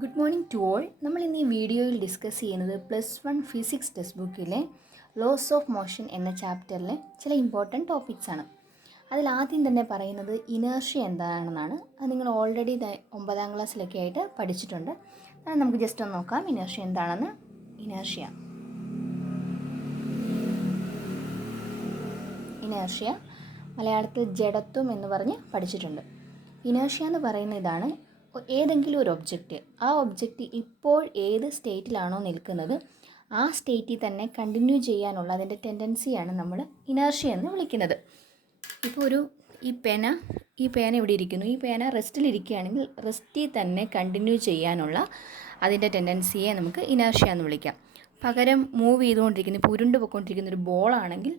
Good morning to all. നമ്മൾ ഇന്ന് ഈ വീഡിയോയിൽ ഡിസ്കസ് ചെയ്യുന്നത് +1 ഫിസിക്സ് ടെക്സ്റ്റ് ബുക്കിലെ ലോസ് ഓഫ് മോഷൻ എന്ന ചാപ്റ്ററിലെ ചില ഇമ്പോർട്ടൻറ്റ് ടോപ്പിക്സ് ആണ്. അതിൽ ആദ്യം തന്നെ പറയുന്നത് ഇനേർഷ്യ എന്താണെന്നാണ്. അത് നിങ്ങൾ ഓൾറെഡി 9ാം ക്ലാസ്സിലൊക്കെ ആയിട്ട് പഠിച്ചിട്ടുണ്ട്. അത് നമുക്ക് ജസ്റ്റ് ഒന്ന് നോക്കാം ഇനേർഷ്യ എന്താണെന്ന്. ഇനേർഷ്യ മലയാളത്തിൽ ജഡത്വം എന്ന് പറഞ്ഞ് പഠിച്ചിട്ടുണ്ട്. ഇനേർഷ്യ എന്ന് പറയുന്ന ഇതാണ്, ഏതെങ്കിലും ഒരു ഒബ്ജക്റ്റ്, ആ ഒബ്ജക്റ്റ് ഇപ്പോൾ ഏത് സ്റ്റേറ്റിലാണോ നിൽക്കുന്നത് ആ സ്റ്റേറ്റിൽ തന്നെ കണ്ടിന്യൂ ചെയ്യാനുള്ള അതിൻ്റെ ടെൻഡൻസിയാണ് നമ്മൾ ഇനേർഷ്യ എന്ന് വിളിക്കുന്നത്. ഇപ്പോൾ ഈ പേന ഇവിടെ ഇരിക്കുന്നു. ഈ പേന റെസ്റ്റിലിരിക്കുകയാണെങ്കിൽ റെസ്റ്റിൽ തന്നെ കണ്ടിന്യൂ ചെയ്യാനുള്ള അതിൻ്റെ ടെൻഡൻസിയെ നമുക്ക് ഇനേർഷ്യ എന്ന് വിളിക്കാം. പകരം മൂവ് ചെയ്തുകൊണ്ടിരിക്കുന്ന, ഇപ്പോൾ ഉരുണ്ട് പോയിക്കൊണ്ടിരിക്കുന്ന ഒരു ബോളാണെങ്കിൽ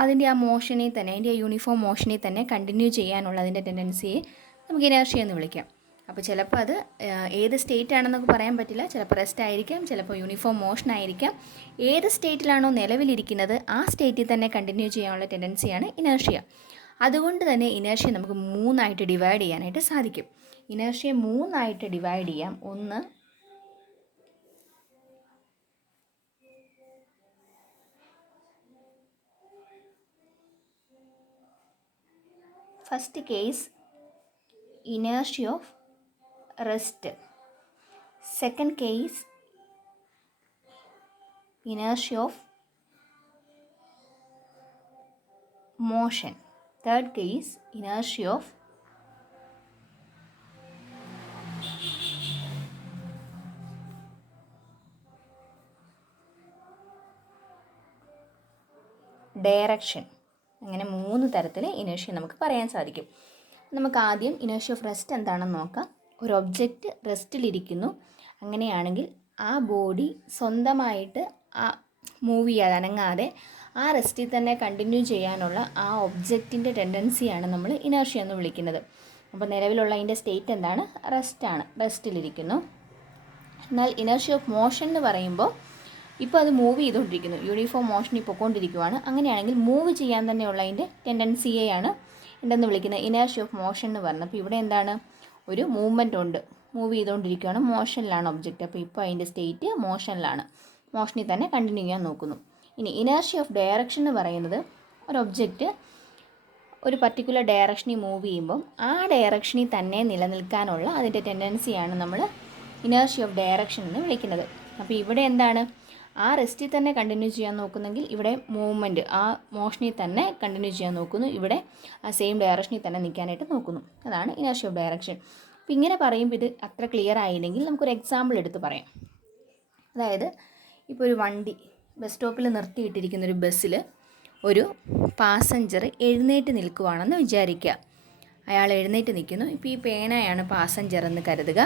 അതിൻ്റെ ആ മോഷനിൽ തന്നെ, അതിൻ്റെ ആ യൂണിഫോം മോഷനിൽ തന്നെ കണ്ടിന്യൂ ചെയ്യാനുള്ള അതിൻ്റെ ടെൻഡൻസിയെ നമുക്ക് ഇനേർഷ്യ എന്ന് വിളിക്കാം. അപ്പോൾ ചിലപ്പോൾ അത് ഏത് സ്റ്റേറ്റ് ആണെന്നൊക്കെ പറയാൻ പറ്റില്ല. ചിലപ്പോൾ റെസ്റ്റ് ആയിരിക്കാം, ചിലപ്പോൾ യൂണിഫോം മോഷൻ ആയിരിക്കാം. ഏത് സ്റ്റേറ്റിലാണോ നിലവിലിരിക്കുന്നത് ആ സ്റ്റേറ്റിൽ തന്നെ കണ്ടിന്യൂ ചെയ്യാനുള്ള ടെൻഡൻസിയാണ് ഇനേർഷ്യ. അതുകൊണ്ട് തന്നെ ഇനേർഷ്യ നമുക്ക് 3ആയിട്ട് ഡിവൈഡ് ചെയ്യാനായിട്ട് സാധിക്കും. ഇനേർഷ്യ 3ആയിട്ട് ഡിവൈഡ് ചെയ്യാം. ഒന്ന്, first case inertia of rest. Second case inertia of motion. Third case inertia of direction. അങ്ങനെ 3 തരത്തിൽ ഇനേർഷ്യ നമുക്ക് പറയാൻ സാധിക്കും. നമുക്ക് ആദ്യം ഇനേർഷ്യ ഓഫ് റെസ്റ്റ് എന്താണെന്ന് നോക്കാം. ഒരു ഒബ്ജക്റ്റ് റെസ്റ്റിലിരിക്കുന്നു. അങ്ങനെയാണെങ്കിൽ ആ ബോഡി സ്വന്തമായിട്ട് മൂവ് ചെയ്യാതെ, അനങ്ങാതെ ആ റെസ്റ്റിൽ തന്നെ കണ്ടിന്യൂ ചെയ്യാനുള്ള ആ ഒബ്ജക്റ്റിൻ്റെ ടെൻഡൻസിയാണ് നമ്മൾ ഇനേർഷ്യ എന്ന് വിളിക്കുന്നത്. അപ്പോൾ നിലവിലുള്ള അതിൻ്റെ സ്റ്റേറ്റ് എന്താണ്? റെസ്റ്റാണ്, റെസ്റ്റിലിരിക്കുന്നു. എന്നാൽ ഇനേർഷ്യ ഓഫ് മോഷൻ എന്ന് പറയുമ്പോൾ ഇപ്പോൾ അത് മൂവ് ചെയ്തുകൊണ്ടിരിക്കുന്നു, യൂണിഫോം മോഷനിൽ പൊയ്ക്കൊണ്ടിരിക്കുകയാണ്. അങ്ങനെയാണെങ്കിൽ മൂവ് ചെയ്യാൻ തന്നെയുള്ള അതിൻ്റെ ടെൻഡൻസിയെയാണ് എന്തെന്ന് വിളിക്കുന്നത്? ഇനേർഷ്യ ഓഫ് മോഷൻ എന്ന് പറഞ്ഞത്. അപ്പോൾ ഇവിടെ എന്താണ്? ഒരു മൂവ്മെൻ്റ് ഉണ്ട്, മൂവ് ചെയ്തുകൊണ്ടിരിക്കുകയാണ്, മോഷനിലാണ് ഒബ്ജക്റ്റ്. അപ്പോൾ ഇപ്പോൾ അതിൻ്റെ സ്റ്റേറ്റ് മോഷനിലാണ്, മോഷനിൽ തന്നെ കണ്ടിന്യൂ ചെയ്യാൻ നോക്കുന്നു. ഇനി ഇനേർഷ്യ ഓഫ് ഡയറക്ഷൻ എന്ന് പറയുന്നത്, ഒരു ഒബ്ജക്റ്റ് ഒരു പർട്ടിക്കുലർ ഡയറക്ഷനിൽ മൂവ് ചെയ്യുമ്പം ആ ഡയറക്ഷനിൽ തന്നെ നിലനിൽക്കാനുള്ള അതിൻ്റെ ടെൻഡൻസിയാണ് നമ്മൾ ഇനേർഷ്യ ഓഫ് ഡയറക്ഷൻ എന്ന് വിളിക്കുന്നത്. അപ്പോൾ ഇവിടെ എന്താണ്? ആ റെസ്റ്റിൽ തന്നെ കണ്ടിന്യൂ ചെയ്യാൻ നോക്കുന്നെങ്കിൽ ഇവിടെ മൂവ്മെൻറ്റ് ആ മോഷനിൽ തന്നെ കണ്ടിന്യൂ ചെയ്യാൻ നോക്കുന്നു, ഇവിടെ ആ സെയിം ഡയറക്ഷനിൽ തന്നെ നിൽക്കാനായിട്ട് നോക്കുന്നു. അതാണ് ഇനേർഷ്യ ഓഫ് ഡയറക്ഷൻ. അപ്പോൾ ഇങ്ങനെ പറയുമ്പോൾ ഇത് അത്ര ക്ലിയർ ആയില്ലെങ്കിൽ നമുക്കൊരു എക്സാമ്പിൾ എടുത്ത് പറയാം. അതായത് ഇപ്പോൾ ഒരു വണ്ടി ബസ് സ്റ്റോപ്പിൽ നിർത്തിയിട്ടിരിക്കുന്ന ഒരു ബസ്സിൽ ഒരു പാസഞ്ചർ എഴുന്നേറ്റ് നിൽക്കുവാണെന്ന് വിചാരിക്കുക. അയാൾ എഴുന്നേറ്റ് നിൽക്കുന്നു. ഇപ്പോൾ ഈ പേനയാണ് പാസഞ്ചർ എന്ന് കരുതുക.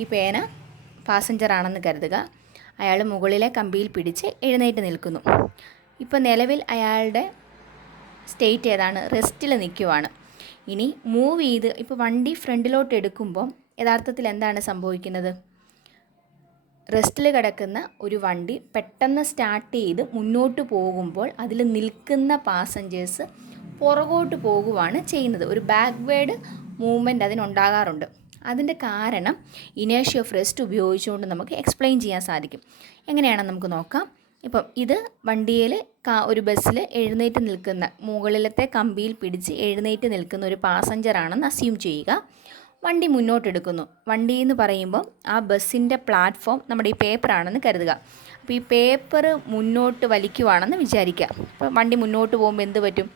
ഈ പേന പാസഞ്ചറാണെന്ന് കരുതുക. അയാൾ മുകളിലെ കമ്പിയിൽ പിടിച്ച് എഴുന്നേറ്റ് നിൽക്കുന്നു. ഇപ്പോൾ നിലവിൽ അയാളുടെ സ്റ്റേറ്റ് ഏതാണ്? റെസ്റ്റിൽ നിൽക്കുവാണ്. ഇനി മൂവ് ചെയ്ത് ഇപ്പോൾ വണ്ടി ഫ്രണ്ടിലോട്ട് എടുക്കുമ്പോൾ യഥാർത്ഥത്തിൽ എന്താണ് സംഭവിക്കുന്നത്? റെസ്റ്റിൽ കിടക്കുന്ന ഒരു വണ്ടി പെട്ടെന്ന് സ്റ്റാർട്ട് ചെയ്ത് മുന്നോട്ട് പോകുമ്പോൾ അതിൽ നിൽക്കുന്ന പാസഞ്ചേഴ്സ് പുറകോട്ട് പോകുവാണ് ചെയ്യുന്നത്. ഒരു ബാക്ക്വേർഡ് മൂവ്മെൻറ്റ് അതിനുണ്ടാകാറുണ്ട്. അതിൻ്റെ കാരണം ഇനേർഷ്യ ഓഫ് റെസ്റ്റ് ഉപയോഗിച്ചുകൊണ്ട് നമുക്ക് എക്സ്പ്ലെയിൻ ചെയ്യാൻ സാധിക്കും. എങ്ങനെയാണെന്ന് നമുക്ക് നോക്കാം. ഇപ്പം ഇത് വണ്ടിയിൽ ഒരു ബസ്സിൽ എഴുന്നേറ്റ് നിൽക്കുന്ന, മുകളിലത്തെ കമ്പിയിൽ പിടിച്ച് എഴുന്നേറ്റ് നിൽക്കുന്ന ഒരു പാസഞ്ചറാണെന്ന് അസ്യൂം ചെയ്യുക. വണ്ടി മുന്നോട്ടെടുക്കുന്നു. വണ്ടി എന്ന് പറയുമ്പോൾ ആ ബസ്സിൻ്റെ പ്ലാറ്റ്ഫോം നമ്മുടെ ഈ പേപ്പറാണെന്ന് കരുതുക. അപ്പോൾ ഈ പേപ്പർ മുന്നോട്ട് വലിക്കുവാണെന്ന് വിചാരിക്കുക. അപ്പോൾ വണ്ടി മുന്നോട്ട് പോകുമ്പോൾ എന്ത് പറ്റും?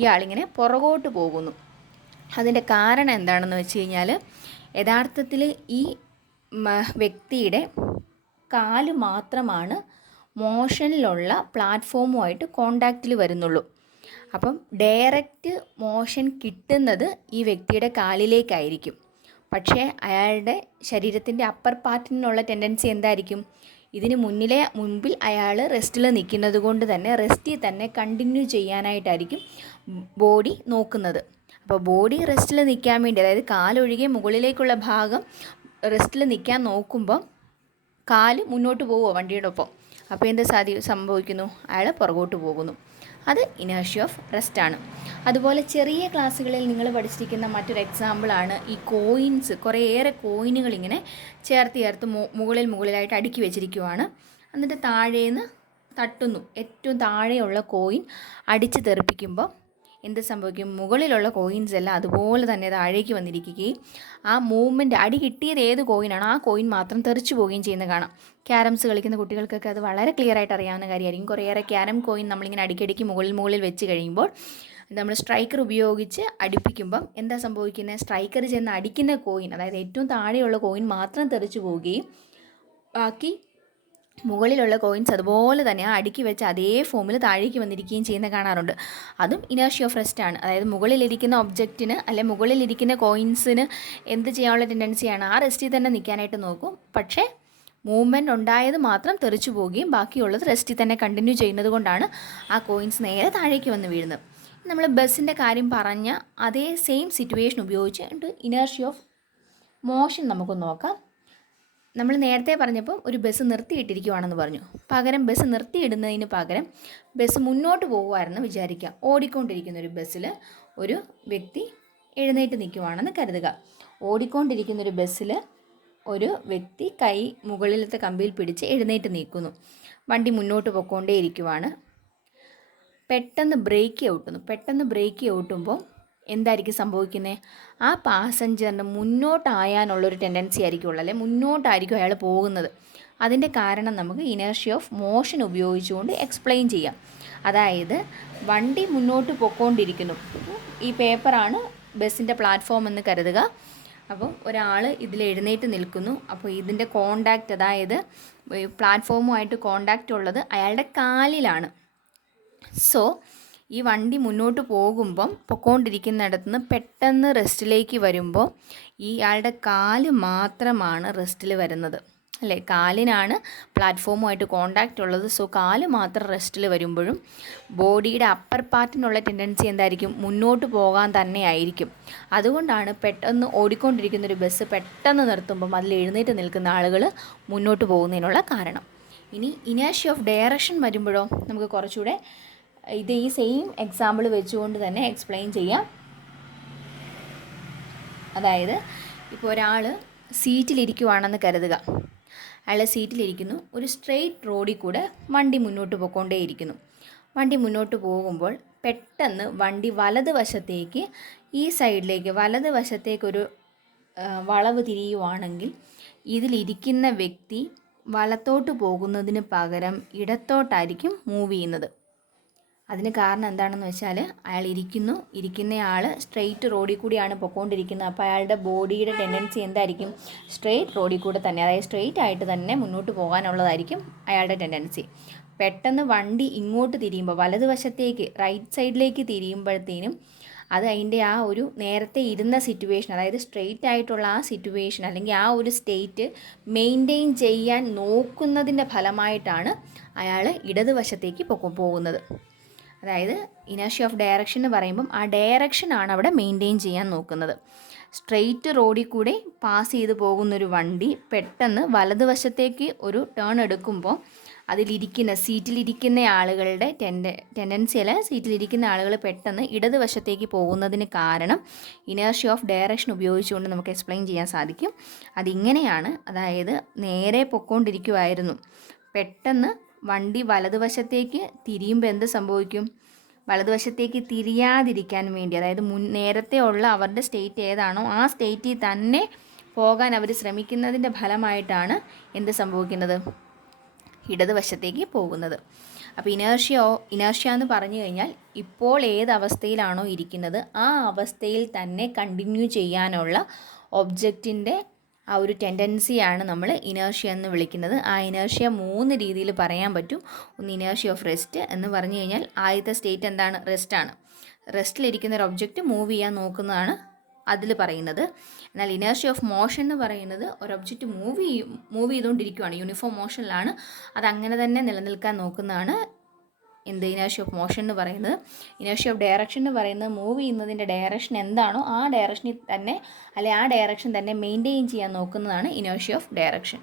ഇയാളിങ്ങനെ പുറകോട്ട് പോകുന്നു. അതിൻ്റെ കാരണം എന്താണെന്ന് വെച്ച് കഴിഞ്ഞാൽ യഥാർത്ഥത്തിൽ ഈ വ്യക്തിയുടെ കാല് മാത്രമാണ് മോഷനിലുള്ള പ്ലാറ്റ്ഫോമുമായിട്ട് കോണ്ടാക്റ്റിൽ വരുന്നുള്ളൂ. അപ്പം ഡയറക്റ്റ് മോഷൻ കിട്ടുന്നത് ഈ വ്യക്തിയുടെ കാലിലേക്കായിരിക്കും. പക്ഷേ അയാളുടെ ശരീരത്തിൻ്റെ അപ്പർ പാർട്ടിനുള്ള ടെൻഡൻസി എന്തായിരിക്കും? ഇതിന് മുൻപിൽ അയാൾ റെസ്റ്റിൽ നിൽക്കുന്നത് കൊണ്ട് തന്നെ റെസ്റ്റിൽ തന്നെ കണ്ടിന്യൂ ചെയ്യാനായിട്ടായിരിക്കും ബോഡി നോക്കുന്നത്. അപ്പോൾ ബോഡി റെസ്റ്റിൽ നിൽക്കാൻ വേണ്ടി, അതായത് കാലൊഴികെ മുകളിലേക്കുള്ള ഭാഗം റെസ്റ്റിൽ നിൽക്കാൻ നോക്കുമ്പം കാല് മുന്നോട്ട് പോവുമോ വണ്ടിയുടെ ഒപ്പം? അപ്പോൾ എന്ത് സംഭവിക്കുന്നു? അയാൾ പുറകോട്ട് പോകുന്നു. അത് ഇനേർഷ്യ ഓഫ് റെസ്റ്റ് ആണ്. അതുപോലെ ചെറിയ ക്ലാസ്സുകളിൽ നിങ്ങൾ പഠിച്ചിരിക്കുന്ന മറ്റൊരു എക്സാമ്പിളാണ് ഈ കോയിൻസ്. കുറേയേറെ കോയിനുകൾ ഇങ്ങനെ ചേർത്ത് മുകളിലായിട്ട് അടുക്കി വെച്ചിരിക്കുവാണ്. എന്നിട്ട് താഴേന്ന് തട്ടുന്നു. ഏറ്റവും താഴെയുള്ള കോയിൻ അടിച്ച് തെറിപ്പിക്കുമ്പോൾ എന്ത് സംഭവിക്കും? മുകളിലുള്ള കോയിൻസ് എല്ലാം അതുപോലെ തന്നെ താഴേക്ക് വന്നിരിക്കുകയും ആ മൂവ്മെൻറ്റ്, അടി കിട്ടിയത് ഏത് കോയിനാണ് ആ കോയിൻ മാത്രം തെറിച്ചു പോവുകയും ചെയ്യുന്നത് കാണാം. ക്യാരംസ് കളിക്കുന്ന കുട്ടികൾക്കൊക്കെ അത് വളരെ ക്ലിയർ ആയിട്ട് അറിയാവുന്ന കാര്യമായിരിക്കും. കുറേയേറെ ക്യാരം കോയിൻ നമ്മളിങ്ങനെ അടിക്കടിക്ക് മുകളിൽ വെച്ച് കഴിയുമ്പോൾ നമ്മൾ സ്ട്രൈക്കർ ഉപയോഗിച്ച് അടിപ്പിക്കുമ്പം എന്താ സംഭവിക്കുന്നത്? സ്ട്രൈക്കർ ചെന്ന് അടിക്കുന്ന കോയിൻ, അതായത് ഏറ്റവും താഴെയുള്ള കോയിൻ മാത്രം തെറിച്ചു പോവുകയും ബാക്കി മുകളിലുള്ള കോയിൻസ് അതുപോലെ തന്നെ ആ അടുക്കി വെച്ച് അതേ ഫോമിൽ താഴേക്ക് വന്നിരിക്കുകയും ചെയ്യുന്ന കാണാറുണ്ട്. അതും ഇനേർഷ്യ ഓഫ് റെസ്റ്റ് ആണ്. അതായത് മുകളിലിരിക്കുന്ന ഒബ്ജക്റ്റിന് അല്ലെ മുകളിലിരിക്കുന്ന കോയിൻസിന് എന്ത് ചെയ്യാനുള്ള ടെൻഡൻസിയാണ്? ആ റെസ്റ്റിൽ തന്നെ നിൽക്കാനായിട്ട് നോക്കും. പക്ഷേ മൂവ്മെൻറ്റ് ഉണ്ടായത് മാത്രം തെറിച്ചു പോവുകയും ബാക്കിയുള്ളത് റെസ്റ്റിൽ തന്നെ കണ്ടിന്യൂ ചെയ്യുന്നത് കൊണ്ടാണ് ആ കോയിൻസ് നേരെ താഴേക്ക് വന്ന് വീഴുന്നത്. നമ്മൾ ബസ്സിൻ്റെ കാര്യം പറഞ്ഞ അതേ സെയിം സിറ്റുവേഷൻ ഉപയോഗിച്ച് ഇനേർഷ്യ ഓഫ് മോഷൻ നമുക്ക് നോക്കാം. നമ്മൾ നേരത്തെ പറഞ്ഞപ്പോൾ ഒരു ബസ് നിർത്തിയിട്ടിരിക്കുവാണെന്ന് പറഞ്ഞു. പകരം ബസ് നിർത്തിയിടുന്നതിന് പകരം ബസ് മുന്നോട്ട് പോകുമായിരുന്നു വിചാരിക്കുക. ഓടിക്കൊണ്ടിരിക്കുന്ന ഒരു ബസ്സിൽ ഒരു വ്യക്തി എഴുന്നേറ്റ് നിൽക്കുവാണെന്ന് കരുതുക. ഓടിക്കൊണ്ടിരിക്കുന്നൊരു ബസ്സിൽ ഒരു വ്യക്തി കൈ മുകളിലത്തെ കമ്പിയിൽ പിടിച്ച് എഴുന്നേറ്റ് നിൽക്കുന്നു. വണ്ടി മുന്നോട്ട് പോയിക്കൊണ്ടേയിരിക്കുവാണ്. പെട്ടെന്ന് ബ്രേക്ക് ഔട്ടുമ്പോൾ എന്തായിരിക്കും സംഭവിക്കുന്നത്? ആ പാസഞ്ചറിന് മുന്നോട്ടായാനുള്ളൊരു ടെൻഡൻസി ആയിരിക്കുള്ളൂ, അല്ലെ മുന്നോട്ടായിരിക്കും അയാൾ പോകുന്നത്. അതിൻ്റെ കാരണം നമുക്ക് ഇനേർഷ്യ ഓഫ് മോഷൻ ഉപയോഗിച്ചുകൊണ്ട് എക്സ്പ്ലെയിൻ ചെയ്യാം. അതായത് വണ്ടി മുന്നോട്ട് പോയിക്കൊണ്ടിരിക്കുന്നു. ഈ പേപ്പറാണ് ബസ്സിൻ്റെ പ്ലാറ്റ്ഫോം എന്ന് കരുതുക. അപ്പം ഒരാൾ ഇതിൽ എഴുന്നേറ്റ് നിൽക്കുന്നു. അപ്പോൾ ഇതിൻ്റെ കോണ്ടാക്റ്റ്, അതായത് പ്ലാറ്റ്ഫോമുമായിട്ട് കോണ്ടാക്റ്റ് ഉള്ളത് അയാളുടെ കാലിലാണ്. സോ ഈ വണ്ടി മുന്നോട്ട് പൊക്കോണ്ടിരിക്കുന്നിടത്ത് നിന്ന് പെട്ടെന്ന് റെസ്റ്റിലേക്ക് വരുമ്പോൾ ഇയാളുടെ കാല് മാത്രമാണ് റെസ്റ്റിൽ വരുന്നത്, അല്ലേ? കാലിനാണ് പ്ലാറ്റ്ഫോമുമായിട്ട് കോണ്ടാക്റ്റ് ഉള്ളത്. സോ കാല് മാത്രം റെസ്റ്റിൽ വരുമ്പോഴും ബോഡിയുടെ അപ്പർ പാർട്ടിനുള്ള ടെൻഡൻസി എന്തായിരിക്കും? മുന്നോട്ട് പോകാൻ തന്നെ ആയിരിക്കും. അതുകൊണ്ടാണ് പെട്ടെന്ന് ഓടിക്കൊണ്ടിരിക്കുന്നൊരു ബസ് പെട്ടെന്ന് നിർത്തുമ്പം അതിൽ എഴുന്നേറ്റ് നിൽക്കുന്ന ആളുകൾ മുന്നോട്ട് പോകുന്നതിനുള്ള കാരണം. ഇനി ഇനേർഷ്യ ഓഫ് ഡയറക്ഷൻ വരുമ്പോഴോ നമുക്ക് കുറച്ചുകൂടെ ഇത് ഈ സെയിം എക്സാമ്പിൾ വെച്ചുകൊണ്ട് തന്നെ എക്സ്പ്ലെയിൻ ചെയ്യാം. അതായത് ഇപ്പോൾ ഒരാൾ സീറ്റിലിരിക്കുവാണെന്ന് കരുതുക. അയാൾ സീറ്റിലിരിക്കുന്നു. ഒരു സ്ട്രെയിറ്റ് റോഡിൽ കൂടെ വണ്ടി മുന്നോട്ട് പോയിക്കൊണ്ടേയിരിക്കുന്നു. വണ്ടി മുന്നോട്ട് പോകുമ്പോൾ പെട്ടെന്ന് വണ്ടി വലതുവശത്തേക്ക്, ഈ സൈഡിലേക്ക് വലതുവശത്തേക്കൊരു വളവ് തിരിയുവാണെങ്കിൽ ഇതിലിരിക്കുന്ന വ്യക്തി വലത്തോട്ട് പോകുന്നതിന് പകരം ഇടത്തോട്ടായിരിക്കും മൂവ് ചെയ്യുന്നത്. അതിന് കാരണം എന്താണെന്ന് വെച്ചാൽ അയാൾ ഇരിക്കുന്നയാൾ സ്ട്രെയിറ്റ് റോഡിൽ കൂടിയാണ് പൊയ്ക്കൊണ്ടിരിക്കുന്നത്. അപ്പോൾ അയാളുടെ ബോഡിയുടെ ടെൻഡൻസി എന്തായിരിക്കും? സ്ട്രെയിറ്റ് റോഡിൽ കൂടെ തന്നെ, അതായത് സ്ട്രെയിറ്റ് ആയിട്ട് തന്നെ മുന്നോട്ട് പോകാനുള്ളതായിരിക്കും അയാളുടെ ടെൻഡൻസി. പെട്ടെന്ന് വണ്ടി ഇങ്ങോട്ട് തിരിയുമ്പോൾ, വലതുവശത്തേക്ക് റൈറ്റ് സൈഡിലേക്ക് തിരിയുമ്പോഴത്തേനും അത് അതിൻ്റെ ആ ഒരു നേരത്തെ ഇരുന്ന സിറ്റുവേഷൻ, അതായത് സ്ട്രെയിറ്റ് ആയിട്ടുള്ള ആ സിറ്റുവേഷൻ അല്ലെങ്കിൽ ആ ഒരു സ്റ്റേറ്റ് മെയിൻറ്റെയിൻ ചെയ്യാൻ നോക്കുന്നതിൻ്റെ ഫലമായിട്ടാണ് അയാൾ ഇടതുവശത്തേക്ക് പോകുന്നത്. അതായത് ഇനേർഷ്യ ഓഫ് ഡയറക്ഷൻ എന്ന് പറയുമ്പം ആ ഡയറക്ഷനാണ് അവിടെ മെയിൻറ്റെയിൻ ചെയ്യാൻ നോക്കുന്നത്. സ്ട്രെയിറ്റ് റോഡിൽ കൂടെ പാസ് ചെയ്ത് പോകുന്നൊരു വണ്ടി പെട്ടെന്ന് വലതുവശത്തേക്ക് ഒരു ടേൺ എടുക്കുമ്പോൾ സീറ്റിലിരിക്കുന്ന ആളുകളുടെ ടെൻഡൻസി അല്ല, സീറ്റിലിരിക്കുന്ന ആളുകൾ പെട്ടെന്ന് ഇടതുവശത്തേക്ക് പോകുന്നതിന് കാരണം ഇനേർഷ്യ ഓഫ് ഡയറക്ഷൻ ഉപയോഗിച്ചുകൊണ്ട് നമുക്ക് എക്സ്പ്ലെയിൻ ചെയ്യാൻ സാധിക്കും. അതിങ്ങനെയാണ്. അതായത് നേരെ പൊയ്ക്കൊണ്ടിരിക്കുമായിരുന്നു, പെട്ടെന്ന് വണ്ടി വലതുവശത്തേക്ക് തിരിയുമ്പോൾ എന്ത് സംഭവിക്കും? വലതുവശത്തേക്ക് തിരിയാതിരിക്കാൻ വേണ്ടി, അതായത് നേരത്തെ ഉള്ള അവരുടെ സ്റ്റേറ്റ് ഏതാണോ ആ സ്റ്റേറ്റിൽ തന്നെ പോകാൻ അവർ ശ്രമിക്കുന്നതിൻ്റെ ഫലമായിട്ടാണ് എന്ത് സംഭവിക്കുന്നത്? ഇടതുവശത്തേക്ക് പോകുന്നത്. അപ്പോൾ ഇനേർഷ്യ എന്ന് പറഞ്ഞു കഴിഞ്ഞാൽ ഇപ്പോൾ ഏത് അവസ്ഥയിലാണോ ഇരിക്കുന്നത് ആ അവസ്ഥയിൽ തന്നെ കണ്ടിന്യൂ ചെയ്യാനുള്ള ഒബ്ജക്റ്റിൻ്റെ ആ ഒരു ടെൻഡൻസിയാണ് നമ്മൾ ഇനേർഷ്യ എന്ന് വിളിക്കുന്നത്. ആ ഇനേർഷ്യ 3 രീതിയിൽ പറയാൻ പറ്റും. ഒന്ന് ഇനേർഷ്യ ഓഫ് റെസ്റ്റ് എന്ന് പറഞ്ഞു കഴിഞ്ഞാൽ ആദ്യത്തെ സ്റ്റേറ്റ് എന്താണ്? റെസ്റ്റാണ്. റെസ്റ്റിലിരിക്കുന്ന ഒരു ഒബ്ജക്റ്റ് മൂവ് ചെയ്യാൻ നോക്കുന്നതാണ് അതിൽ പറയുന്നത്. എന്നാൽ ഇനേർഷ്യ ഓഫ് മോഷൻ എന്ന് പറയുന്നത് ഒരു ഒബ്ജക്റ്റ് മൂവ് ചെയ്തുകൊണ്ടിരിക്കുകയാണ്, യൂണിഫോം മോഷനിലാണ്, അതങ്ങനെ തന്നെ നിലനിൽക്കാൻ നോക്കുന്നതാണ് ഇനേർഷ്യ ഓഫ് മോഷൻ എന്ന് പറയുന്നത്. ഇനേർഷ്യ ഓഫ് ഡയറക്ഷൻ എന്ന് പറയുന്നത് മൂവ് ചെയ്യുന്നതിൻ്റെ ഡയറക്ഷൻ എന്താണോ ആ ഡയറക്ഷനിൽ തന്നെ, അല്ലെങ്കിൽ ആ ഡയറക്ഷൻ തന്നെ മെയിൻറ്റെയിൻ ചെയ്യാൻ നോക്കുന്നതാണ് ഇനേർഷ്യ ഓഫ് ഡയറക്ഷൻ.